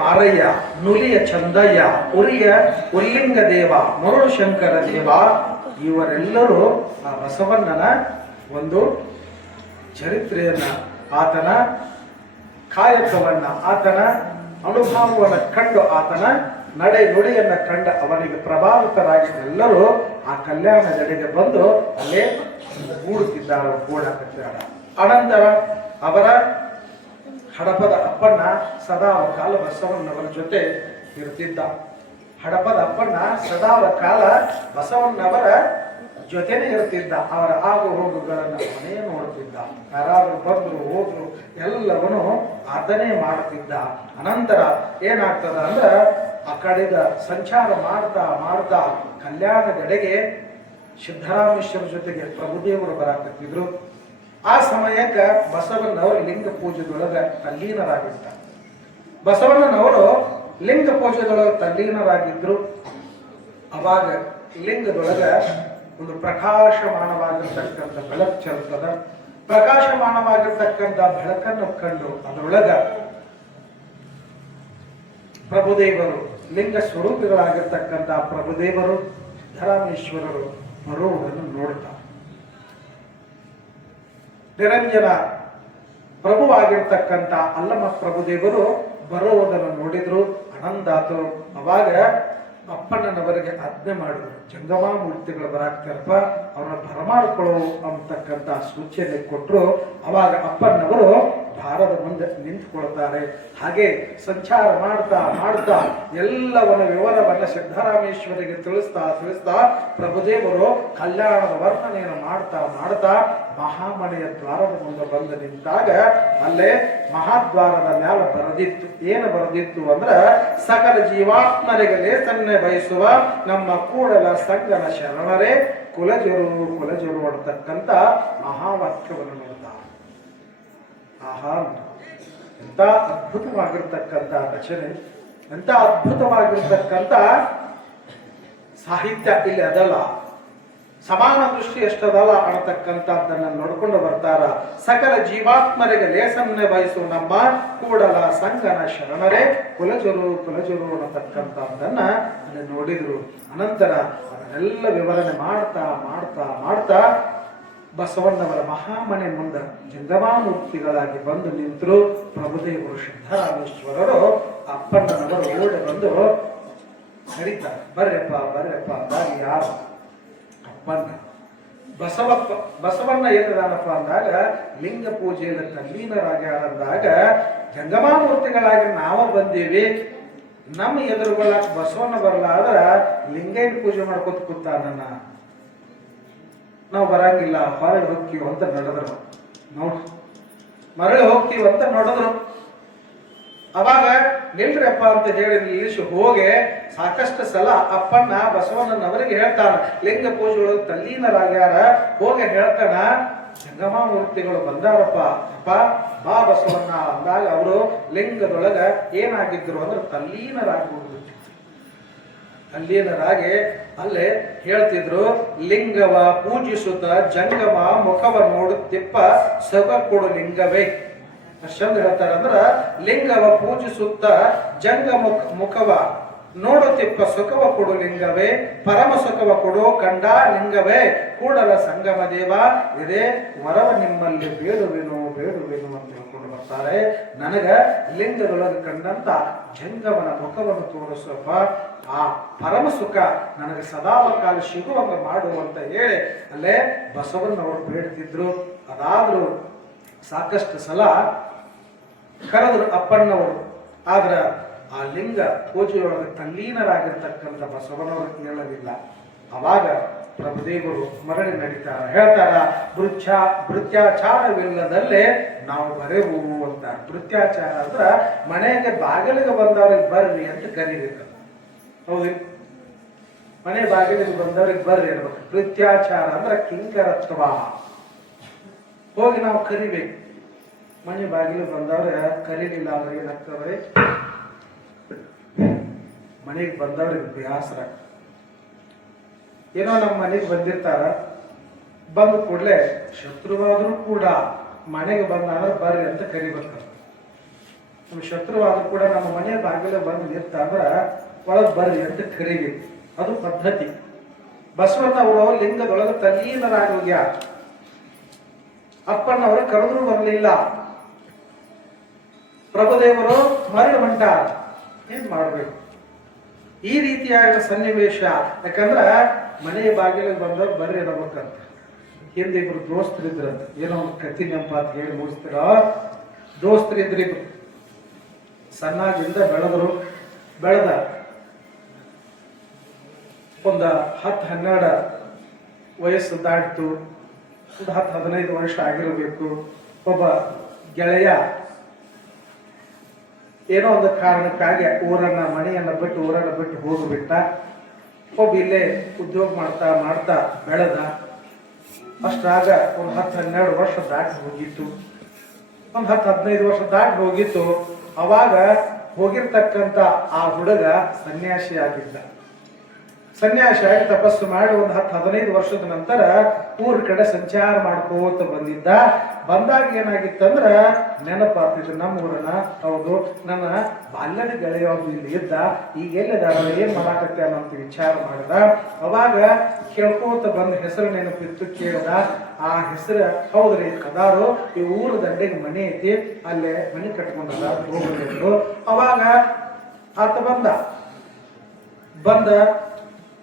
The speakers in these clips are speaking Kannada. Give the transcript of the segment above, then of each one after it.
ಮಾರಯ್ಯ, ನುಲಿಯ ಚಂದಯ್ಯ, ಉರಿಯ ಉಲ್ಲಿಂಗ ದೇವ ಮರುಳು ಶಂಕರ ದೇವ, ಇವರೆಲ್ಲರೂ ಆ ಬಸವಣ್ಣನ ಒಂದು ಚರಿತ್ರೆಯನ್ನ, ಆತನ ಕಾಯಕವನ್ನ, ಆತನ ಅನುಭವವನ್ನು ಕಂಡು ಆತನ ನಡೆ ನುಡಿಯನ್ನ ಕಂಡು ಅವನಿಗೆ ಪ್ರಭಾವಿತರಾಗಿ ಎಲ್ಲರೂ ಆ ಕಲ್ಯಾಣದೆಡೆಗೆ ಬಂದು ಅಲ್ಲೇ ಗೂಡುತ್ತಿದ್ದಾರೆ ಗೂಡಾಕತ್ತಿದ್ದಾರೆ ಅನಂತರ ಅವರ ಹಡಪದ ಅಪ್ಪಣ್ಣ ಸದಾ ಕಾಲ ಬಸವಣ್ಣವರ ಜೊತೆ ಇರ್ತಿದ್ದ ಹಡಪದ ಅಪ್ಪಣ್ಣ ಸದಾ ಕಾಲ ಬಸವಣ್ಣವರ ಜೊತೆನೆ ಇರ್ತಿದ್ದ ಅವರ ಆಗು ಹೋಗುಗಳನ್ನು ಅವನೇ ನೋಡ್ತಿದ್ದ ಯಾರಾದ್ರು ಬಂದ್ರು ಹೋದ್ರು ಎಲ್ಲವನ್ನೂ ಆತನೇ ಮಾಡ್ತಿದ್ದ ಅನಂತರ ಏನಾಗ್ತದ ಅಂದ್ರ, ಆ ಕಡೆದ ಸಂಚಾರ ಮಾಡ್ತಾ ಮಾಡ್ತಾ ಕಲ್ಯಾಣದೆಡೆಗೆ ಸಿದ್ದರಾಮೇಶ್ವರ ಜೊತೆಗೆ ಪ್ರಭುದೇವರು ಬರಾಕತ್ತಿದ್ರು. ಆ ಸಮಯಕ್ಕೆ ಬಸವಣ್ಣವರು ಲಿಂಗ ಪೂಜೆದೊಳಗೆ ತಲ್ಲೀನರಾಗಿರ್ತಾರೆ ಬಸವಣ್ಣನವರು ಲಿಂಗ ಪೂಜೆದೊಳಗೆ ತಲ್ಲೀನರಾಗಿದ್ರು. ಅವಾಗ ಲಿಂಗದೊಳಗ ಒಂದು ಪ್ರಕಾಶಮಾನವಾಗಿರ್ತಕ್ಕಂಥ ಬೆಳಕು ಚೆಲ್ತದ ಪ್ರಕಾಶಮಾನವಾಗಿರ್ತಕ್ಕಂಥ ಬೆಳಕನ್ನು ಕಂಡು ಅದರೊಳಗ ಪ್ರಭುದೇವರು ಲಿಂಗ ಸ್ವರೂಪಿಗಳಾಗಿರ್ತಕ್ಕಂಥ ಪ್ರಭುದೇವರು, ಧರಾಮೇಶ್ವರರು ಬರುವುದನ್ನು ನೋಡ್ತಾರೆ. ನಿರಂಜನ ಪ್ರಭುವಾಗಿರ್ತಕ್ಕಂಥ ಅಲ್ಲಮ್ಮ ಪ್ರಭುದೇವರು ಬರುವುದನ್ನು ನೋಡಿದ್ರು. ಆನಂದಾತು. ಅವಾಗ ಅಪ್ಪಣ್ಣನವರಿಗೆ ಆಜ್ಞೆ ಮಾಡಿದ್ರು. ಜಂಗಮ ಮೂರ್ತಿಗಳು ಬರಾಕ್ತಾರಪ್ಪ, ಅವರನ್ನು ಬರಮಾಡ್ಕೊಳ್ಳೋ ಅಂತಕ್ಕಂಥ ಸೂಚನೆ ಕೊಟ್ಟರು ಅವಾಗ ಅಪ್ಪಣ್ಣವರು ಭಾರದ ಮುಂದೆ ನಿಂತುಕೊಳ್ತಾರೆ. ಹಾಗೆ ಸಂಚಾರ ಮಾಡ್ತಾ ಮಾಡ್ತಾ ಎಲ್ಲವನ್ನ ವಿವರವನ್ನ ಸಿದ್ದರಾಮೇಶ್ವರಿಗೆ ತಿಳಿಸ್ತಾ ತಿಳಿಸ್ತಾ ಪ್ರಭುದೇವರು ಕಲ್ಯಾಣದ ವರ್ಣನೆಯನ್ನು ಮಾಡ್ತಾ ಮಾಡ್ತಾ ಮಹಾಮನೆಯ ದ್ವಾರದ ಮುಂದೆ ಬಂದು ನಿಂತಾಗ ಅಲ್ಲೇ ಮಹಾದ್ವಾರದ ಮ್ಯಾಲ ಬರೆದಿತ್ತು. ಏನು ಬರೆದಿತ್ತು ಅಂದ್ರೆ, ಸಕಲ ಜೀವಾತ್ಮರಿಗೆ ಲೇಸನ್ನೆ ಬಯಸುವ ನಮ್ಮ ಕೂಡಲ ಸಂಗನ ಶರಣರೇ, ಕುಲಜರು ಕುಲಜರು ಅಂತಕ್ಕಂಥ ಮಹಾವಾಕ್ಯವನ್ನು ನೋಡ್ತಾರೆ ಆಹಾ ಎಂಥ ಅದ್ಭುತವಾಗಿರ್ತಕ್ಕಂಥ ರಚನೆ ಎಂಥ ಅದ್ಭುತವಾಗಿರ್ತಕ್ಕಂಥ ಸಾಹಿತ್ಯ ಇಲ್ಲಿ ಅದಲ್ಲ. ಸಮಾನ ದೃಷ್ಟಿ ಎಷ್ಟದಲ್ಲ ಅನ್ನತಕ್ಕಂಥದ್ದನ್ನ ನೋಡ್ಕೊಂಡು ಬರ್ತಾರ. ಸಕಲ ಜೀವಾತ್ಮರಿಗೆ ಲೇಸನ್ನೆ ಬಯಸು ನಮ್ಮ ಕೂಡಲ ಸಂಗನ ಶರಣರೇ, ಕುಲಜರು ಕುಲಜರು ಅನ್ನತಕ್ಕಂಥದ್ದನ್ನ ಅಲ್ಲಿ ನೋಡಿದ್ರು. ಅನಂತರ ಅದನ್ನೆಲ್ಲ ವಿವರಣೆ ಮಾಡ್ತಾ ಮಾಡ್ತಾ ಮಾಡ್ತಾ ಬಸವಣ್ಣವರ ಮಹಾಮನೆ ಮುಂದೆ ಜಂಗಮಾಮೂರ್ತಿಗಳಾಗಿ ಬಂದು ನಿಂತರು ಪ್ರಭುದೇವರು ಸಿದ್ಧರಾಮೇಶ್ವರರು, ಅಪ್ಪಣ್ಣನವರು ಓಡಿ ಬಂದು ಕರೀತಾರೆ ಬರ್ರಪ್ಪ ಬರ್ರಪ್ಪ, ಬಾರಿ ಯಾರು? ಅಪ್ಪಣ್ಣ. ಬಸವಪ್ಪ, ಬಸವಣ್ಣ ಏನಿದಾನಪ್ಪ ಅಂದಾಗ, ಲಿಂಗ ಪೂಜೆಯಲ್ಲಿ ತಲ್ಲೀನರಾಗಿ ಆದಂದಾಗ, ಜಂಗಮಾಮೂರ್ತಿಗಳಾಗಿ ನಾವು ಬಂದೀವಿ. ನಮ್ಮ ಎದುರುಗೊಳ್ಳಾಕ ಬಸವಣ್ಣ ಬರಲಾದ್ರ ಲಿಂಗೈನ ಪೂಜೆ ಮಾಡ್ಕೊತ ಕೂತಾನನ್ನ. ನಾವು ಬರಂಗಿಲ್ಲ. ಮರಳಿ ಹೋಗ್ತೀವಿ ಅಂತ ನಡೆದ್ರು. ನೋಡ್ರಿ ಮರಳಿ ಹೋಗ್ತೀವಿ ಅಂತ ನಡೆದ್ರು. ಅವಾಗ ನಿಲ್ರಿಯಪ್ಪ ಅಂತ ಹೇಳಿ ನಿಲ್ಲಿಸಿ ಹೋಗಿ ಸಾಕಷ್ಟು ಸಲ ಅಪ್ಪಣ್ಣ ಬಸವಣ್ಣನ ಅವರಿಗೆ ಹೇಳ್ತಾನ, ಲಿಂಗ ಪೂಜೆಗಳು ತಲ್ಲೀನರಾಗ್ಯಾರ. ಹೋಗಿ ಹೇಳ್ತಾನ ಜಂಗಮಾಮೂರ್ತಿಗಳು ಬಂದಾರಪ್ಪ. ಅಪ್ಪ, ಬಾ ಬಸವಣ್ಣ ಅಂದಾಗ ಅವರು ಲಿಂಗದೊಳಗ ಏನಾಗಿದ್ರು ಅಂದ್ರೆ ತಲ್ಲೀನರಾಗುವುದು. ತಲ್ಲೀನರಾಗಿ ಅಲ್ಲೇ ಹೇಳ್ತಿದ್ರು, ಲಿಂಗವ ಪೂಜಿಸುತ್ತ ಜಂಗಮ ಮುಖವ ನೋಡುತ್ತಿಪ್ಪ ಸೊಗ ಕೊಡು ಲಿಂಗವೇ. ಅಷ್ಟೊಂದು ಹೇಳ್ತಾರಂದ್ರ ಲಿಂಗವ ಪೂಜಿಸುತ್ತ ಜಂಗ ಮುಖ ಮುಖವ ನೋಡುತ್ತಿಪ್ಪ ಸುಖವ ಕೊಡು ಲಿಂಗವೇ, ಪರಮ ಸುಖವ ಕೊಡು ಕಂಡ ಲಿಂಗವೇ ಕೂಡಲ ಸಂಗಮ ದೇವ, ಇದೇ ವರವ ನಿಮ್ಮಲ್ಲಿ ಬೇಡುವೆನು ಬೇಡುವೆನು ಅಂತ ಹೇಳ್ಕೊಂಡು ಬರ್ತಾರೆ. ನನಗ ಲಿಂಗದೊಳಗೆ ಕಂಡಂತ ಜಂಗವನ ಮುಖವನ್ನು ತೋರಿಸುವ ಆ ಪರಮ ಸುಖ ನನಗೆ ಸದಾವಕಾಲ ಸಿಗುವಂಗ ಮಾಡು ಅಂತ ಹೇಳಿ ಅಲ್ಲೇ ಬಸವಣ್ಣವರು ಬೇಡ್ತಿದ್ರು. ಅದಾದ್ರೂ ಸಾಕಷ್ಟು ಸಲ ಕರೆದ್ರು ಅಪ್ಪಣ್ಣವರು. ಆದ್ರ ಆ ಲಿಂಗ ಪೂಜೆಯೊಳಗೆ ತಲ್ಲೀನರಾಗಿರ್ತಕ್ಕಂಥ ಬಸವನವರು ಹೇಳಲಿಲ್ಲ. ಅವಾಗ ಪ್ರಭುದೇವರು ಮರಳಿ ನಡೀತಾರ. ಹೇಳ್ತಾರ ಭೃತ್ಯ ಭೃತ್ಯಾಚಾರವಿಲ್ಲದಲ್ಲೇ ನಾವು ಬರೆವು ಅಂತ ಭೃತ್ಯಾಚಾರ ಅಂದ್ರ ಮನೆಗೆ ಬಾಗಿಲಿಗೆ ಬಂದವ್ರಿಗೆ ಬರ್ರಿ ಅಂತ ಕರೀಬೇಕು ಹೌದು. ಮನೆ ಬಾಗಿಲಿಗೆ ಬಂದವ್ರಿಗೆ ಬರ್ರಿ ಅನ್ಬೇಕು ಭೃತ್ಯಾಚಾರ ಅಂದ್ರೆ ಕಿಂಕರತ್ವ. ಹೋಗಿ ನಾವು ಕರಿಬೇಕು. ಮನೆ ಬಾಗಿಲು ಬಂದವ್ರೆ, ಕರೀಲಿಲ್ಲ ಅಂದ್ರೆ ಏನಾಗ್ತವ್ರಿ ಮನೆಗೆ ಬಂದವ್ರಿಗೆ ಬೇಸರ ಏನೋ ನಮ್ಮ ಮನೆಗೆ ಬಂದಿರ್ತಾರ, ಬಂದ ಕೂಡಲೇ ಶತ್ರುವಾದರೂ ಕೂಡ ಮನೆಗೆ ಬಂದ ಬರ್ರಿ ಅಂತ ಕರಿಬೇಕು. ನಮ್ಮ ಶತ್ರುವಾದ್ರೂ ಕೂಡ ನಮ್ಮ ಮನೆ ಬಾಗಿಲು ಬಂದು ನಿಂತ ಒಳಗೆ ಬರ್ರಿ ಅಂತ ಕರಿಬೇಕು ಅದು ಪದ್ಧತಿ. ಬಸವಣ್ಣವರು ಲಿಂಗದೊಳಗೆ ತಲ್ಲೀನರಾಗಿ ಹೋಗ್ಯಾರ ಅಪ್ಪಣ್ಣವರು ಕರೆದ್ರೂ ಬರಲಿಲ್ಲ. ಪ್ರಭುದೇವರು ಮರಿ ಹೊಂಟ ಏನ್ ಮಾಡ್ಬೇಕು? ಈ ರೀತಿಯಾದ ಸನ್ನಿವೇಶ, ಯಾಕಂದ್ರೆ ಮನೆ ಬಾಗಿಲಿಗೆ ಬಂದವ್ರು ಬರ್ರಿ ಇರಬೇಕಂತ ಹಿಂದೆ ಇಬ್ರು ದೋಸ್ತರಿದ್ರಂತ ಏನೋ ಒಂದು ಕತಿ ನೆನಪ ಅಂತ ಹೇಳಿ ಮುಗಿಸ್ತೀರ? ದೋಸ್ತರಿದ್ರು ಇಬ್ರು. ಸಣ್ಣಾಗಿಂದ ಬೆಳೆದ್ರು. ಬೆಳೆದ ಒಂದ ಹತ್ತು ಹನ್ನೆರಡು ವಯಸ್ಸು ದಾಟಿತು. ಒಂದು ಹತ್ತು ಹದಿನೈದು ವರ್ಷ ಆಗಿರಬೇಕು. ಒಬ್ಬ ಗೆಳೆಯ ಏನೋ ಒಂದು ಕಾರಣಕ್ಕಾಗಿ ಊರನ್ನ, ಮನೆಯನ್ನು ಬಿಟ್ಟು ಊರನ್ನ ಬಿಟ್ಟು ಹೋಗಿಬಿಟ್ಟ. ಒಬ್ಬ ಇಲ್ಲೇ ಉದ್ಯೋಗ ಮಾಡ್ತಾ ಮಾಡ್ತಾ ಬೆಳೆದ. ಅಷ್ಟಾಗ ಒಂದು ಹತ್ತು ಹನ್ನೆರಡು ವರ್ಷ ದಾಟಿ ಹೋಗಿತ್ತು. ಒಂದು ಹತ್ತು ಹದಿನೈದು ವರ್ಷ ದಾಟಿ ಹೋಗಿತ್ತು. ಅವಾಗ ಹೋಗಿರ್ತಕ್ಕಂಥ ಆ ಹುಡುಗ ಸನ್ಯಾಸಿ ಆಗಿದ್ದ ಸನ್ಯಾಸಿ ಆಗಿ ತಪಸ್ಸು ಮಾಡಿ ಒಂದು ಹತ್ತು ಹದಿನೈದು ವರ್ಷದ ನಂತರ ಊರ ಕಡೆ ಸಂಚಾರ ಮಾಡ್ಕೋತ ಬಂದಿದ್ದ. ಬಂದಾಗ ಏನಾಗಿತ್ತಂದ್ರ ನೆನಪಾಗ್ತಿದ್ರು ನಮ್ಮ ಊರನ್ನ. ಹೌದು, ನನ್ನ ಬಾಲ್ಯದ ಗೆಳೆಯೋದು ಇಲ್ಲಿ ಇದ್ದ. ಈಗ ಎಲ್ಲಿದಾರ? ಏನ್ ಮಾಡಾಕತ್ತೆ ಅಂತ ವಿಚಾರ ಮಾಡಿದ. ಅವಾಗ ಕೇಳ್ಕೋತ ಬಂದ ಹೆಸರು ನೆನಪಿತ್ತು, ಕೇಳ್ದ. ಆ ಹೆಸರು, ಹೌದ್ರಿ ಕದಾರು ಈ ಊರ ದಂಡೆಗೆ ಮನೆ ಐತಿ. ಅಲ್ಲೇ ಮನೆ ಕಟ್ಕೊಂಡದ ಹೋಗ್ಬೇಕು ಅವಾಗ ಆತ ಬಂದ. ಬಂದ.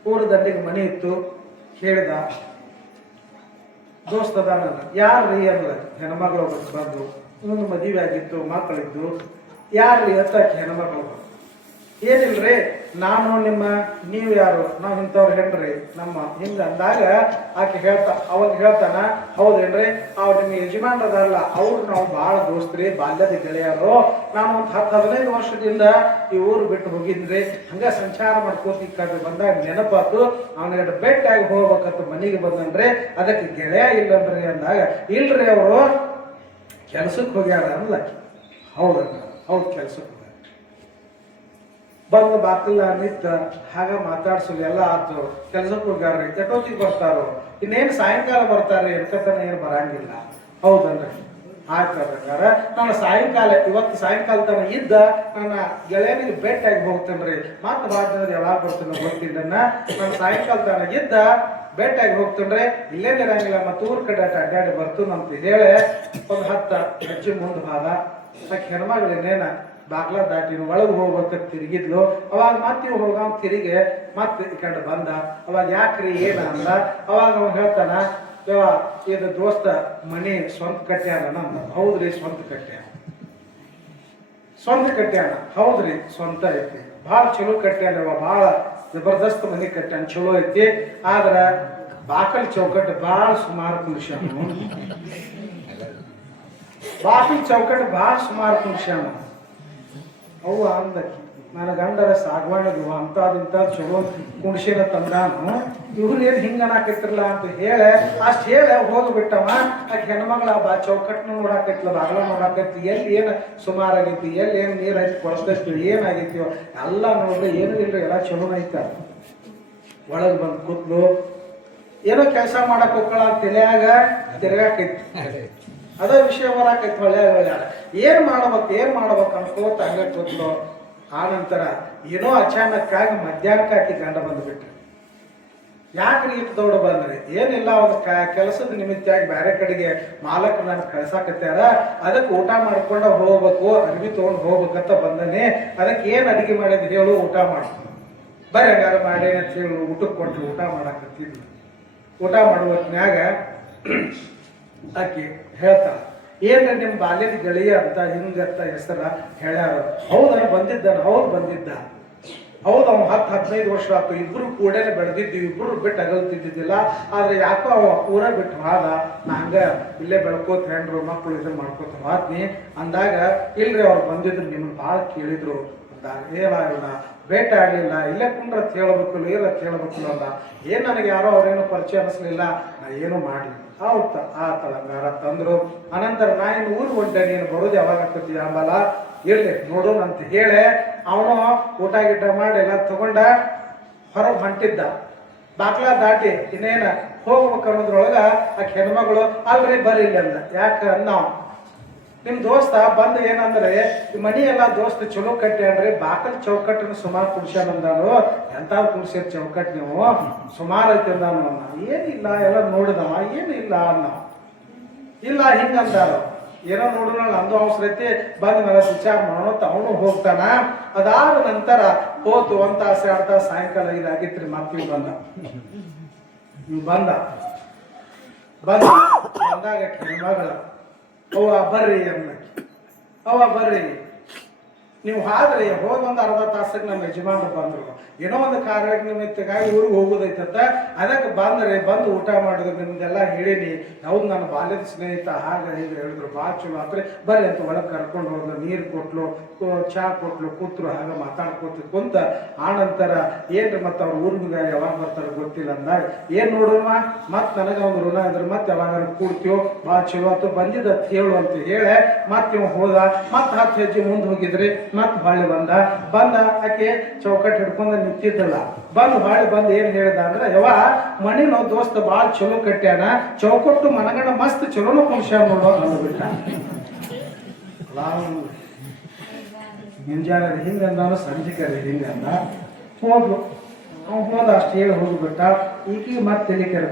ದಂಡೆಗೆ ಮನೆ ಇತ್ತು ಹೇಳಿದ ದೋಸ್ತ ಅದಾನ ಯಾರ್ರಿ? ಅಂದ್ರೆ ಹೆಣ್ಮಗಳು ಬಂದು ಒಂದು ಮದುವೆ ಆಗಿತ್ತು ಮಕ್ಕಳಿದ್ದು ಯಾರ್ರಿ? ಹತ್ತಾಕಿ ಹೆಣ್ಮಗಳು ಬಂದು. ಏನಿಲ್ರಿ? ನಾನು ನಿಮ್ಮ, ನೀವು ಯಾರು? ನಾವು ಇಂಥವ್ರು ಹೆಣ್ರಿ ನಮ್ಮ ಹಿಂಗ ಅಂದಾಗ ಆಕೆ ಹೇಳ್ತಾ, ಅವಾಗ ಹೇಳ್ತಾನ, ಹೌದೇನ್ರಿ? ಅವ್ರು ನಿಮ್ಮ ಯಜಮಾನ್ರದಲ್ಲ ಅವ್ರು ನಾವು ಬಹಳ ದೋಸ್ತ್ರಿ, ಬಾಲ್ಯದ ಗೆಳೆಯರು. ನಾನು ಒಂದು ಹತ್ತು ಹದಿನೈದು ವರ್ಷದಿಂದ ಈ ಊರು ಬಿಟ್ಟು ಹೋಗಿದ್ರಿ ಹಂಗ ಸಂಚಾರ ಮಾಡ್ಕೋತ ಈ ಕಡೆ ಬಂದಾಗ ನೆನಪಾತು ಅವನಿಗೆ ಬೆಟ್ಟಾಗಿ ಹೋಗ್ಬೇಕಂತ ಮನೆಗೆ ಬಂದನ್ರಿ ಅದಕ್ಕೆ ಗೆಳೆಯ ಇಲ್ಲನ್ರಿ ಅಂದಾಗ, ಇಲ್ರಿ ಅವರು ಕೆಲ್ಸಕ್ಕೆ ಹೋಗ್ಯಾರ ಅನ್ಲ ಹೌದ ಹೌದು ಕೆಲ್ಸಕ್ಕೆ ಬಂದು ಬಾಕಲ್ ನಿಂತ ಹಾಗ ಮಾತಾಡ್ಸಲಿ ಎಲ್ಲ ಆತು. ಕೆಲ್ಸಕ್ಕೆ ಹೋಗ್ಯಾರ್ರಿ. ಚಟೋತಿಗೆ ಬರ್ತಾರೋ? ಇನ್ನೇನು ಸಾಯಂಕಾಲ ಬರ್ತಾರೆ ಎನ್ಕತನ ಏನು ಬರಂಗಿಲ್ಲ. ಹೌದನ್ರಿ. ಆಯ್ತು ಹಂಗಾರ. ನಾನು ಸಾಯಂಕಾಲ, ಇವತ್ತು ಸಾಯಂಕಾಲ ತನ ಇದ್ದ ನನ್ನ ಗೆಳೆಯನಿಗೆ ಭೇಟಿಯಾಗಿ ಹೋಗ್ತೇನ್ರಿ. ಮತ್ತೆ ಬಾದ್ರದ ಯಾವಾಗ ಬರ್ತಾನೆ ಗೊತ್ತಿದ್ದನ್ನ ನಾನು ಸಾಯಂಕಾಲ ತನ ಇದ್ದ ಭೇಟಿಯಾಗಿ ಹೋಗ್ತೇನ್ರಿ. ಇಲ್ಲೇನು ಇರಂಗಿಲ್ಲ. ಮತ್ತೆ ಊರ್ ಕಡೆ ಅಡ್ಡಾಡಿ ಬರ್ತು ಅಂತ ಹೇಳಿ ಒಂದು ಹತ್ತ ಹೆಜ್ಜೆ ಮುಂದೆ ಭಾಗ. ಹೆಣ್ಮಗಳು ಇನ್ನೇನ ಬಾಗ್ಲ ದಾಟಿ ಒಳಗೆ ಹೋಗ್ಬೇಕಂತ ತಿರುಗಿದ್ಲು. ಅವಾಗ ಮತ್ತೆ ಇವ್ ಹೋಗ ತಿರುಗಿ ಮತ್ತೆ ಕಡೆ ಬಂದ. ಅವಾಗ ಯಾಕ್ರಿ ಏನ ಅಂದ? ಅವಾಗ ಅವ ಹೇಳ್ತಾನ ಇದು ದೋಸ್ತ ಮನೆ ಸ್ವಂತ ಕಟ್ಟ್ಯಾನ ಹೌದ್ರಿ, ಸ್ವಂತ ಕಟ್ಟ್ಯಾನ ಸ್ವಂತ ಕಟ್ಟ್ಯಾನ ಹೌದ್ರಿ, ಸ್ವಂತ ಐತಿ. ಭಾಳ ಚಲೋ ಕಟ್ಟ್ಯಾನ ಅವ ಭಾಳ ಜಬರ್ದಸ್ತ್ ಮನೆ ಕಟ್ಟ್ಯಾನ ಚಲೋ ಐತಿ. ಆದ್ರ ಬಾಕಲ್ ಚೌಕಟ್ಟು ಭಾಳ ಸುಮಾರು ಪುರುಷ ಬಾಕಲ್ ಚೌಕಟ್ ಭಾಳ ಸುಮಾರು ಕುಂಡ್ಸ್ಯಾನ ಅವು ಅಂದ ನನ್ನ ಗಂಡರ ಸಾಗವಾಣದು ಅಂತದಿಂತ ಚಲೋ ಕುಣಿಸಿನ ತಂದಾನು. ಇವ್ರು ಏನ್ ಹಿಂಗ ಅನ್ನಕತ್ತಿರಲ್ಲ ಅಂತ ಹೇಳಿ, ಅಷ್ಟು ಹೇಳಿ ಹೋಗ್ಬಿಟ್ಟವ ಆಕೆ ಹೆಣ್ಮಗಳ ಬಾ ಚೌಕಟ್ನ ನೋಡಾಕೈತ್ಲ, ಬಾಗ್ಲ ನೋಡಾಕೈತಿ ಎಲ್ಲಿ ಏನು ಸುಮಾರಾಗೈತಿ, ಎಲ್ಲಿ ಏನು ನೀರು ಐತಿ ಕೊಳಸ್ತೈತಿ ಏನಾಗೈತಿಯೋ ಎಲ್ಲ ನೋಡಿದ್ರೆ ಏನು ಇಲ್ಲ ಎಲ್ಲ ಚಲೋ ಐತ. ಒಳಗೆ ಬಂದು ಕೂತ್ಲು. ಏನೋ ಕೆಲಸ ಮಾಡಕ್ಕೆ ಹೋಗ್ಕೊಳ ತಲೆಯಾಗ ತಿರ್ಗಾಕೈತಿ. ಅದ ವಿಷಯ ಬರಾಕೈತಿ ಹೊಳ್ಳೆ ಹೊಳೆ ಏನು ಮಾಡ್ಬೇಕು ಏನು ಮಾಡ್ಬೇಕು ಅನ್ಕೋತ ಹಂಗ ಕೂತ್ಲು ಆ ನಂತರ ಏನೋ ಅಚಾನಕ್ಕಾಗಿ ಮಧ್ಯಾಹ್ನಕ್ಕೆ ಆಕಿ ಗಂಡ ಬಂದ್ಬಿಟ್ರಿ. ಯಾಕೆ ಇಟ್ಟು ದೌಡ ಬಂದ್ರಿ? ಏನಿಲ್ಲ ಒಂದು ಕೆಲಸದ ನಿಮಿತ್ತಾಗಿ ಬೇರೆ ಕಡೆಗೆ ಮಾಲಕ್ ನಾನು ಕಳ್ಸಾಕತ್ಯಾರ. ಅದಕ್ಕೆ ಊಟ ಮಾಡ್ಕೊಂಡ ಹೋಗ್ಬೇಕು ಅರ್ಬಿ ತೊಗೊಂಡು ಹೋಗ್ಬೇಕಂತ ಬಂದನೆ. ಅದಕ್ಕೆ ಏನು ಅಡಿಗೆ ಮಾಡಿದ್ರಿ ಹೇಳು, ಊಟ ಮಾಡು. ಬರೀ ಹಂಗಾರ ಮಾಡಿ ಅಂತ ಹೇಳಿ, ಊಟಕ್ಕೆ ಕೊಟ್ಟು ಊಟ ಮಾಡಾಕತ್ತಿದ್ಲು ಊಟ ಮಾಡುವ ಹೊತ್ನ್ಯಾಗ ಆಕಿ ಹೇಳ್ತಾಳ ಏನ್ರಿ ನಿಮ್ ಬಾಲ್ಯದ ಗೆಳೆಯ ಅಂತ ಹಿಂಗಂತ ಹೆಸರ ಹೇಳ್ಯಾರ. ಹೌದನ ಬಂದಿದ್ದ ಹೌದು ಬಂದಿದ್ದ. ಹೌದು ಅವ ಹತ್ತು ಹದಿನೈದು ವರ್ಷ ಆಯ್ತು ಇಬ್ರು ಕೂಡ ಬೆಳೆದಿದ್ದು ಇಬ್ರು ಬಿಟ್ಟು ಅಗಲ್ತಿದ್ದಿದ್ದಿಲ್ಲ. ಆದ್ರೆ ಯಾಕೋ ಅವ ಊರ ಬಿಟ್ಟು ಹಾದ. ನಾ ಹಂಗ ಇಲ್ಲೇ ಬೆಳ್ಕೋತ ಹೆಂಡ್ರು ಮಕ್ಕಳು ಇದನ್ನ ಮಾಡ್ಕೋತ ಮಾತ್ನಿ ಅಂದಾಗ, ಇಲ್ರಿ ಅವ್ರು ಬಂದಿದ್ರು ನಿಮ್ಮನ್ನ ಭಾಳ ಕೇಳಿದ್ರು. ಅಂದಾಗ ಏನಾಗಿಲ್ಲ ಭೇಟಿ ಆಗಲಿಲ್ಲ, ಇಲ್ಲೇ ಕುಂಡ್ರ ಕೇಳಬೇಕು ಇಲ್ಲ ಇರತ್ ಕೇಳಬೇಕು ಅಲ್ಲ ಏನು ನನಗೆ ಯಾರೋ ಅವರೇನು ಪರಿಚಯ ಅನಿಸ್ಲಿಲ್ಲ ನಾ ಏನು ಮಾಡಿ ಹೌದ ಆ ತಳಂಗಾರ ತಂದರು. ಅನಂತರ ನಾ ಏನು ಊರು ಹೊಂಟೆ, ನೀನು ಬರೋದು ಯಾವಾಗ ಆಗ್ತತಿ ಅಂಬಲ್ಲ ಇರಲಿ, ನೋಡೋಣ ಅಂತ ಹೇಳಿ, ಅವನು ಊಟ ಗಿಟ ಮಾಡಿ ಎಲ್ಲ ತಗೊಂಡ ಹೊರಗೆ ಹೊಂಟಿದ್ದ. ಬಾಕ್ಲ ದಾಟಿ ಇನ್ನೇನು ಹೋಗ್ಬೇಕು ಅನ್ನೋದ್ರೊಳಗೆ ಆ ಹೆಣ್ಮಗಳು, ಅಲ್ರಿ ಬರೀ ಇಲ್ಲ ಯಾಕ ನಾವು ನಿಮ್ ದೋಸ್ತ ಬಂದು ಏನಂದ್ರೆ ಮನಿ ಎಲ್ಲ ದೋಸ್ತ ಚಲೋ ಕಟ್ಟ್ಯಾನ್ರಿ ಬಾಕಲ್ ಚೌಕಟ್ಟನ್ನು ಸುಮಾರು ಕುಡ್ಸ್ಯಾನ ಅಂದಾನು ಎಂತಾದ್ರು ಕುಡ್ಸ್ಯಾರ ಚೌಕಟ್ ನೀವು, ಸುಮಾರು ಐತಿ ಅಂದಾನು ಏನಿಲ್ಲ, ಎಲ್ಲ ನೋಡಿದವ ಏನಿಲ್ಲ ಅನ್ನ. ಇಲ್ಲ, ಹಿಂಗಂದಾರು. ಅಂದಾರ ಏನೋ ನೋಡೋಣ ನಂದು ಅವಸರ ಐತಿ ಬಂದ ಮೇಲೆ ವಿಚಾರ ಮಾಡೋಣ ತವನು ಹೋಗ್ತಾನ. ಅದಾದ ನಂತರ ಹೋತು ಒಂದ್ ತಾಸ ಎರಡ್ ಸಾಯಂಕಾಲ ಇದಾಗಿತ್ರಿ ಮತ್ತೆ ಇವ್ ಬಂದ ಬಂದ. ಬಂದ, ಬಂದಾಗ ಅವ್ವ ಬರ್ರಿ ಅನ್ನಕ್ಕೆ ಅವ್ವ ಬರ್ರಿ ನೀವು ಹಾದ್ರಿ ಹೋದ ಒಂದು ಅರ್ಧ ತಾಸಕ್ಕೆ ನಮ್ಮ ಯಜಮಾನ್ರು ಬಂದ್ರು. ಏನೋ ಒಂದು ಕಾರ್ಯ ನಿಮಿತ್ತಗಾಗಿ ಊರಿಗೆ ಹೋಗೋದೈತತ್ತ ಅದಕ್ಕೆ ಬಂದರೆ ಬಂದು ಊಟ ಮಾಡಿದ್ರು, ನಿಮ್ದೆಲ್ಲ ಹೇಳಿನಿ. ಹೌದು, ನನ್ನ ಬಾಲ್ಯದ ಸ್ನೇಹಿತ ಹಾಗೆ ಹೀಗೆ ಹೇಳಿದ್ರು. ಭಾಳ ಚಲೋ ಆತ್ರಿ, ಬರ್ರಿ ಅಂತ ಒಳಗೆ ಕರ್ಕೊಂಡು ಹೋದ್ರು. ನೀರು ಕೊಟ್ಲು ಚಹಾ ಕೊಟ್ಲು, ಕೂತ್ರು, ಹಾಗೆ ಮಾತಾಡ್ಕೊತ ಕುಂತ. ಆನಂತರ ಏನ್ರಿ ಮತ್ತೆ ಅವ್ರ ಊರಿಗೆ ಯಾವಾಗ ಬರ್ತಾರೆ ಗೊತ್ತಿಲ್ಲ ಅಂದಾಗ, ಏನ್ ನೋಡೋಣ ಮತ್ತೆ ನನಗೆ ಒಂದು ಋಣ ಇದ್ರೆ ಮತ್ತೆ ಯಾವಾಗ ಕೂಡ್ತೀವೋ ಭಾಳ ಚಲೋ ಆಯ್ತು ಬಂದಿದ್ದ ಹೇಳು ಅಂತ ಹೇಳಿ, ಮತ್ತೆ ನೀವು ಹೋದ. ಮತ್ ಹತ್ತು ಹೆಜ್ಜೆ ಮುಂದೆ ಹೋಗಿದ್ರಿ. ಮತ್ ಹೊಳ್ಳಿ ಬಂದ ಬಂದ ಆಕೆ ಚೌಕಟ್ ಹಿಡ್ಕೊಂಡ ನಿಂತಿದ್ದಲ್ಲ. ಬಂದು ಹೊಳ್ಳಿ ಬಂದು ಏನ್ ಹೇಳ್ದ ಅಂದ್ರೆ ಯವ ಮಣಿನೋ ದೋಸ್ತ ಭಾಳ ಚಲೋ ಕಟ್ಟ್ಯಾನ ಚೌಕಟ್ಟು ಮನಗಣ ಮಸ್ತ್ ಚಲೋನು ಪುರುಷ ನೋಡೋ ಅಂದ್ಬಿಟ್ಟ. ಮುಂಜಾನೆ ಹಿಂಗಂದಾನು ಸಂಜಿಕರಿ ಹಿಂಗಂದ ಹೋಗ್ಲು ಅವ್ನು ಹೋದ ಅಷ್ಟು ಹೇಳಿ ಹೋಗ್ಬಿಟ್ಟ. ಈಗ ಮತ್ತೆ ತಲೆ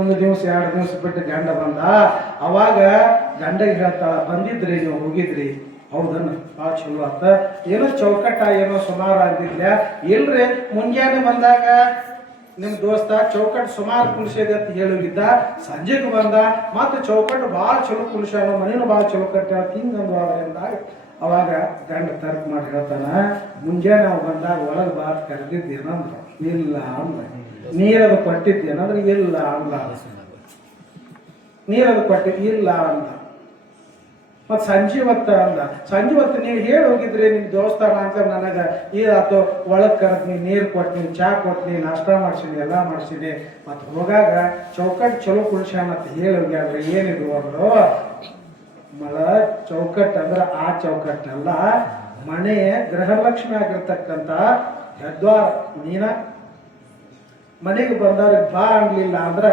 ಒಂದು ದಿವಸ, ಎರಡು ದಿವಸ ಬಿಟ್ಟು ಗಂಡ ಬಂದ. ಅವಾಗ ಗಂಡಗೆ ಹೇಳ್ತಾಳ, ಬಂದಿದ್ರಿ, ನೀವು ಹೋಗಿದ್ರಿ. ಹೌದನ್ನ? ಭಾಳ ಚಲೋ ಅಂತ ಏನೋ ಚೌಕಟ್ಟ, ಏನೋ ಸುಮಾರು ಆಗಿದ್ಯ ಇಲ್ರಿ, ಮುಂಜಾನೆ ಬಂದಾಗ ನಿಮ್ಮ ದೋಸ್ತ ಚೌಕಟ್ಟು ಸುಮಾರು ಕುಣಿಸಿದೆ ಅಂತ ಹೇಳಿದ್ದ ಸಂಜೆಗೆ ಬಂದ ಮತ್ತು ಚೌಕಟ್ಟು ಭಾಳ ಚಲೋ ಕುಣಿಸ್ಯಾನ ಮನೇನು ಭಾಳ ಚಲೋ ಕಟ್ಟ ಹಿಂಗಂದು ಅಂದಾಗ ಅವಾಗ ಗಂಡ ತರ್ಕ ಮಾಡಿ ಹೇಳ್ತಾನ, ಮುಂಜಾನೆ ನಾವು ಬಂದಾಗ ಒಳಗೆ ಬಾ ಕರೆದಿದ್ದೇನಂದ್ರು ಇಲ್ಲ ಅಂದ. ನೀರದು ಕೊಟ್ಟಿದ್ದೇನಂದ್ರೆ ಇಲ್ಲ ಅಂದ. ನೀರದು ಕೊಟ್ಟಿದ್ದು ಇಲ್ಲ ಅಂದ. ಮತ್ ಸಂಜೆ ಹೊತ್ತ ಅಂದ. ಸಂಜೆ ಹೊತ್ತು ನೀವು ಹೇಳಿ ಹೋಗಿದ್ರಿ ನಿಮ್ಮ ದೇವಸ್ಥಾನ ಅಂತ ನನಗೆ ಇದಾತು ಒಳಗೆ ಕರೆದ್ನಿ, ನೀರು ಕೊಟ್ನಿ, ಚಾ ಕೊಟ್ನಿ, ನಾಷ್ಟ ಮಾಡಿಸಿನಿ ಎಲ್ಲ ಮಾಡ್ಸಿನಿ ಮತ್ತು ಹೋಗಾಗ ಚೌಕಟ್ ಚಲೋ ಕುಳ್ಸ್ಯಾನ ಅಂತ ಹೇಳಿ ಅಂದ್ರೆ ಏನಿದು ಅವರು ಮಳ ಚೌಕಟ್ ಅಂದ್ರೆ ಆ ಚೌಕಟ್ಟಲ್ಲ ಮನೆ ಗೃಹಲಕ್ಷ್ಮಿ ಆಗಿರ್ತಕ್ಕಂತ ಹೆದ್ವಾರ ನೀನ ಮನೆಗೆ ಬಂದವ್ರಿಗೆ ಬಾ ಅನ್ಲಿಲ್ಲ ಅಂದ್ರ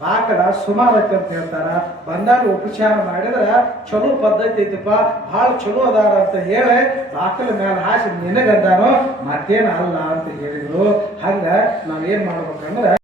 ಬಾಕಲ ಸುಮಾರಕ್ಕೆ ಅಂತ ಹೇಳ್ತಾರ. ಬಂದಾಗ ಉಪಚಾರ ಮಾಡಿದ್ರೆ ಚಲೋ ಪದ್ಧತಿ ಐತಿಪ್ಪ, ಭಾಳ ಚಲೋ ಅದಾರ ಅಂತ ಹೇಳಿ ಬಾಕಲ ಮೇಲೆ ಹಾಸಿ ನಿನಗಂದಾನು ಮತ್ತೇನ ಅಲ್ಲ ಅಂತ ಹೇಳಿದ್ರು. ಹಂಗ ನಾವೇನ್ ಮಾಡ್ಬೇಕಂದ್ರ